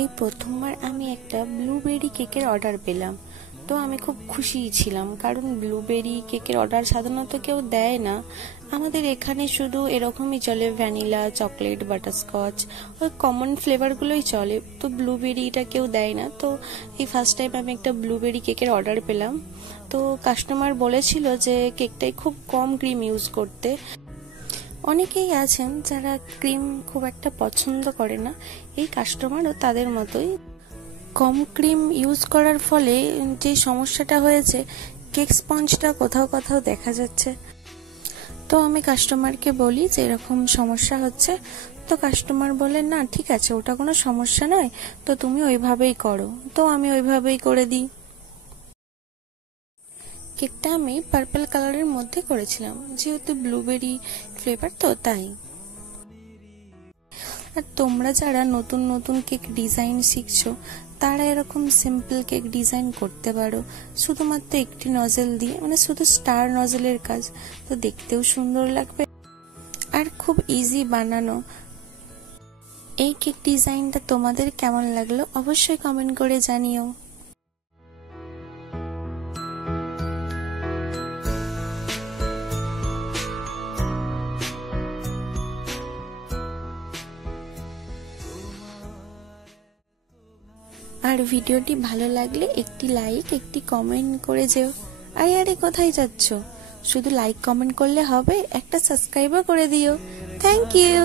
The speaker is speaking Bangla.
এই প্রথমবার আমি একটা ব্লুবেরি কেকের অর্ডার পেলাম। তো আমি খুব খুশি ছিলাম, কারণ ব্লুবেরি কেকের অর্ডার সাধারণত কেউ দেয় না। আমাদের এখানে শুধু এরকমই চলে, ভ্যানিলা, চকলেট, বাটারস্কচ, ওই কমন ফ্লেভারগুলোই চলে। তো ব্লুবেরিটা কেউ দেয় না। তো এই ফার্স্ট টাইম আমি একটা ব্লুবেরি কেকের অর্ডার পেলাম। তো কাস্টমার বলেছিল যে কেকটাই খুব কম ক্রিম ইউজ করতে। অনেকেই আছেন যারা ক্রিম খুব একটা পছন্দ করে না, এই কাস্টমারও তাদের মতোই। কম ক্রিম ইউজ করার ফলে যে সমস্যাটা হয়েছে, কেক স্পঞ্জটা কোথাও কোথাও দেখা যাচ্ছে। তো আমি কাস্টমারকে বলি যে এরকম সমস্যা হচ্ছে। তো কাস্টমার বলে, না ঠিক আছে, ওটা কোনো সমস্যা নয়, তো তুমি ওইভাবেই করো। তো আমি ওইভাবেই করে দিই। কেকটা আমি পার্পল কালারের মধ্যে করেছিলাম, যেহেতু ব্লুবেরি ফ্লেভার তো তাই। আর তোমরা যারা নতুন নতুন কেক ডিজাইন শিখছো, তারা এরকম সিম্পল কেক ডিজাইন করতে পারো, শুধুমাত্র একটি নজেল দিয়ে, মানে শুধু স্টার নজেলের কাজ। তো দেখতেও সুন্দর লাগবে আর খুব ইজি বানানো। এই কেক ডিজাইনটা তোমাদের কেমন লাগলো অবশ্যই কমেন্ট করে জানিও। আর ভিডিওটি ভালো লাগলে একটি লাইক, একটি কমেন্ট করে যেও। আরে কোথায় যাচ্ছ? শুধু লাইক কমেন্ট করলে হবে? একটা সাবস্ক্রাইবও করে দিও। Thank you.